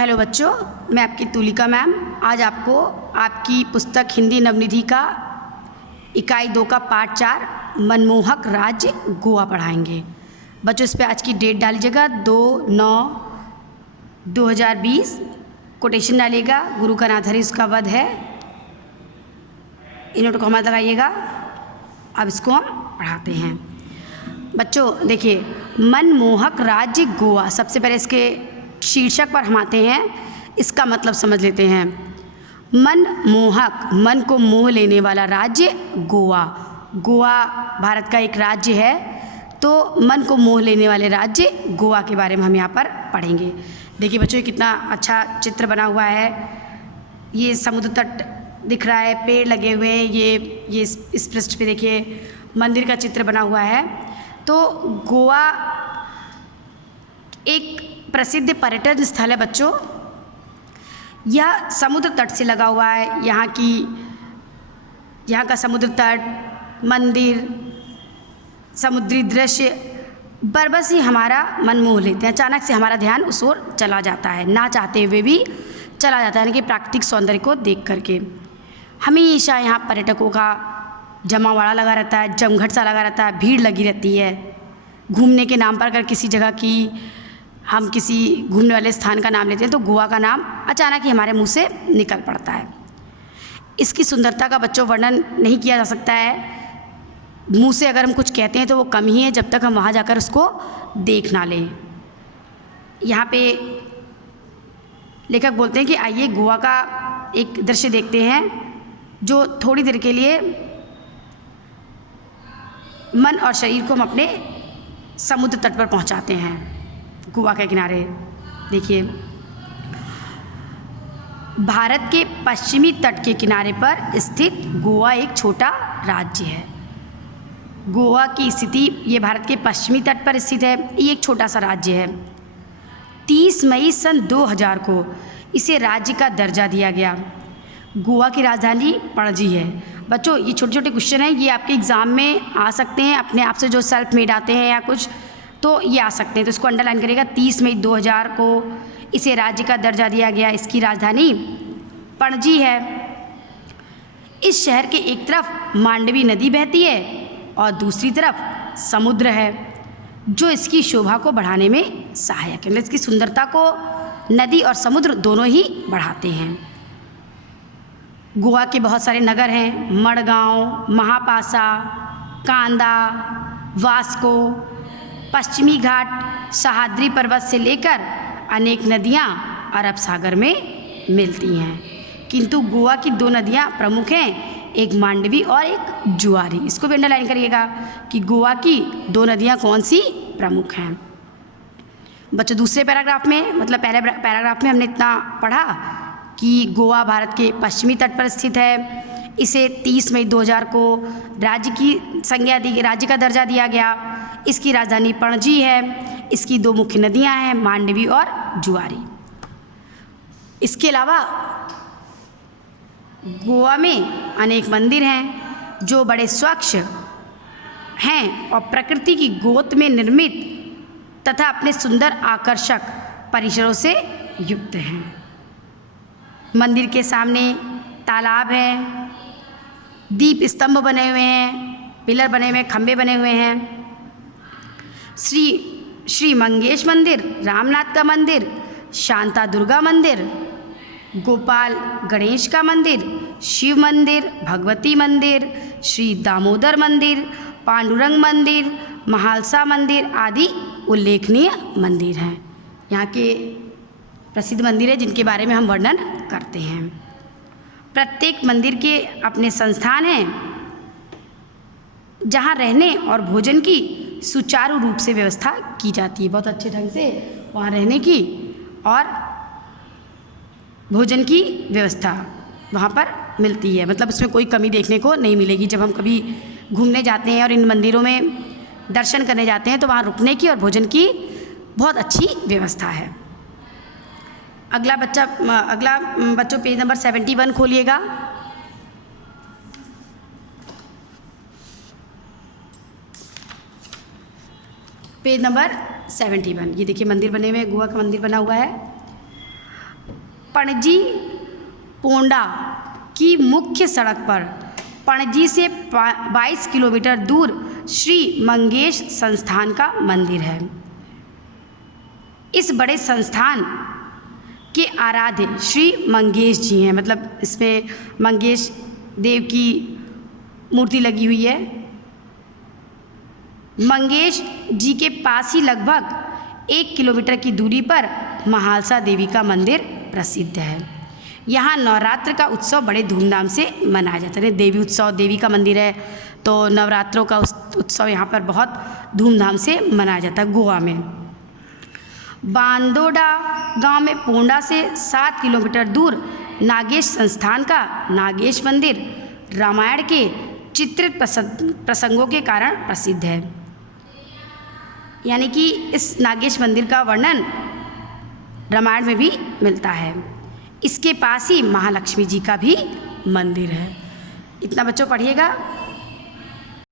Hello बच्चों, मैं आपकी तुलिका मैम आज आपको आपकी पुस्तक हिंदी नवनिधि का इकाई 2 का पार्ट 4 मनमोहक राज्य गोवा पढ़ाएंगे। बच्चों इस पे आज की डेट डालिएगा 2/9/2020। कोटेशन डालिएगा, गुरु का नाथ हरि उसका वध है। इन नोटों को हमारा लगाइएगा। अब इसको हम पढ़ाते हैं। बच्चों देखिए, मनमोहक राज्य गोवा, सबसे पहले इसके शीर्षक पर हम आते हैं। इसका मतलब समझ लेते हैं। मनमोहक, मन को मोह लेने वाला राज्य गोवा। गोवा भारत का एक राज्य है, तो मन को मोह लेने वाले राज्य गोवा के बारे में हम यहाँ पर पढ़ेंगे। देखिए बच्चों, ये कितना अच्छा चित्र बना हुआ है। ये समुद्र तट दिख रहा है, पेड़ लगे हुए हैं। ये इस पृष्ठ पे देखिए मंदिर का चित्र बना हुआ है। तो गोवा एक प्रसिद्ध पर्यटन स्थल है बच्चों। यह समुद्र तट से लगा हुआ है। यहाँ का समुद्र तट, मंदिर, समुद्री दृश्य बरबस ही हमारा मन मोह लेते हैं। अचानक से हमारा ध्यान उस ओर चला जाता है, ना चाहते हुए भी चला जाता है, यानी कि प्राकृतिक सौंदर्य को देख करके। हमेशा यहाँ पर्यटकों का जमावड़ा लगा रहता है, जमघट सा लगा रहता है, भीड़ लगी रहती है। घूमने के नाम पर अगर किसी जगह की हम किसी घूमने वाले स्थान का नाम लेते हैं तो गोवा का नाम अचानक ही हमारे मुंह से निकल पड़ता है। इसकी सुंदरता का बच्चों वर्णन नहीं किया जा सकता है। मुंह से अगर हम कुछ कहते हैं तो वो कम ही है जब तक हम वहाँ जाकर उसको देख ना लें। यहाँ पे लेखक बोलते हैं कि आइए गोवा का एक दृश्य देखते हैं जो थोड़ी देर के लिए मन और शरीर को हम अपने समुद्र तट पर पहुँचाते हैं। गोवा के किनारे देखिए, भारत के पश्चिमी तट के किनारे पर स्थित गोवा एक छोटा राज्य है। गोवा की स्थिति, ये भारत के पश्चिमी तट पर स्थित है। ये एक छोटा सा राज्य है। 30 मई सन 2000 को इसे राज्य का दर्जा दिया गया। गोवा की राजधानी पणजी है। बच्चों ये छोटे छोटे क्वेश्चन हैं, ये आपके एग्ज़ाम में आ सकते हैं। अपने आप से जो सेल्फ मेड आते हैं या कुछ, तो ये आ सकते हैं। तो इसको अंडरलाइन करिएगा। 30 मई 2000 को इसे राज्य का दर्जा दिया गया। इसकी राजधानी पणजी है। इस शहर के एक तरफ मांडवी नदी बहती है और दूसरी तरफ समुद्र है, जो इसकी शोभा को बढ़ाने में सहायक है। इसकी सुंदरता को नदी और समुद्र दोनों ही बढ़ाते हैं। गोवा के बहुत सारे नगर हैं। मडगांव, महापासा, कांदा, वास्को, पश्चिमी घाट, सह्याद्री पर्वत से लेकर अनेक नदियां अरब सागर में मिलती हैं। किंतु गोवा की 2 नदियां प्रमुख हैं, एक मांडवी और एक जुआरी। इसको भी अंडरलाइन करिएगा कि गोवा की 2 नदियां कौन सी प्रमुख हैं। बच्चों दूसरे पैराग्राफ में, मतलब पहले पैराग्राफ में हमने इतना पढ़ा कि गोवा भारत के पश्चिमी तट पर स्थित है। इसे 30 मई 2000 को राज्य की संज्ञा दी, राज्य का दर्जा दिया गया। इसकी राजधानी पणजी है। इसकी 2 मुख्य नदियां हैं, मांडवी और जुआरी। इसके अलावा गोवा में अनेक मंदिर हैं जो बड़े स्वच्छ हैं और प्रकृति की गोद में निर्मित तथा अपने सुंदर आकर्षक परिसरों से युक्त हैं। मंदिर के सामने तालाब है, दीप स्तंभ बने हुए हैं, पिलर बने हुए हैं, खंभे बने हुए हैं। श्री मंगेश मंदिर, रामनाथ का मंदिर, शांता दुर्गा मंदिर, गोपाल गणेश का मंदिर, शिव मंदिर, भगवती मंदिर, श्री दामोदर मंदिर, पांडुरंग मंदिर, महालसा मंदिर आदि उल्लेखनीय मंदिर हैं। यहाँ के प्रसिद्ध मंदिर है जिनके बारे में हम वर्णन करते हैं। प्रत्येक मंदिर के अपने संस्थान हैं जहाँ रहने और भोजन की सुचारू रूप से व्यवस्था की जाती है। बहुत अच्छे ढंग से वहाँ रहने की और भोजन की व्यवस्था वहाँ पर मिलती है। मतलब इसमें कोई कमी देखने को नहीं मिलेगी। जब हम कभी घूमने जाते हैं और इन मंदिरों में दर्शन करने जाते हैं तो वहाँ रुकने की और भोजन की बहुत अच्छी व्यवस्था है। अगला बच्चों पेज नंबर 71 खोलिएगा। Page number 71। ये देखिए मंदिर बने हुए हैं, गोवा का मंदिर बना हुआ है। पणजी पोंडा की मुख्य सड़क पर पणजी से 22 किलोमीटर दूर श्री मंगेश संस्थान का मंदिर है। इस बड़े संस्थान के आराध्य श्री मंगेश जी हैं, मतलब इसमें मंगेश देव की मूर्ति लगी हुई है। मंगेश जी के पास ही लगभग 1 किलोमीटर की दूरी पर महालसा देवी का मंदिर प्रसिद्ध है। यहाँ नवरात्र का उत्सव बड़े धूमधाम से मनाया जाता है। देवी उत्सव, देवी का मंदिर है तो नवरात्रों का उत्सव यहाँ पर बहुत धूमधाम से मनाया जाता है गोवा में। बांदोडा गांव में पोंडा से 7 किलोमीटर दूर नागेश संस्थान का नागेश मंदिर रामायण के चित्रित प्रसंगों के कारण प्रसिद्ध है। यानी कि इस नागेश मंदिर का वर्णन रामायण में भी मिलता है। इसके पास ही महालक्ष्मी जी का भी मंदिर है। इतना बच्चों पढ़िएगा।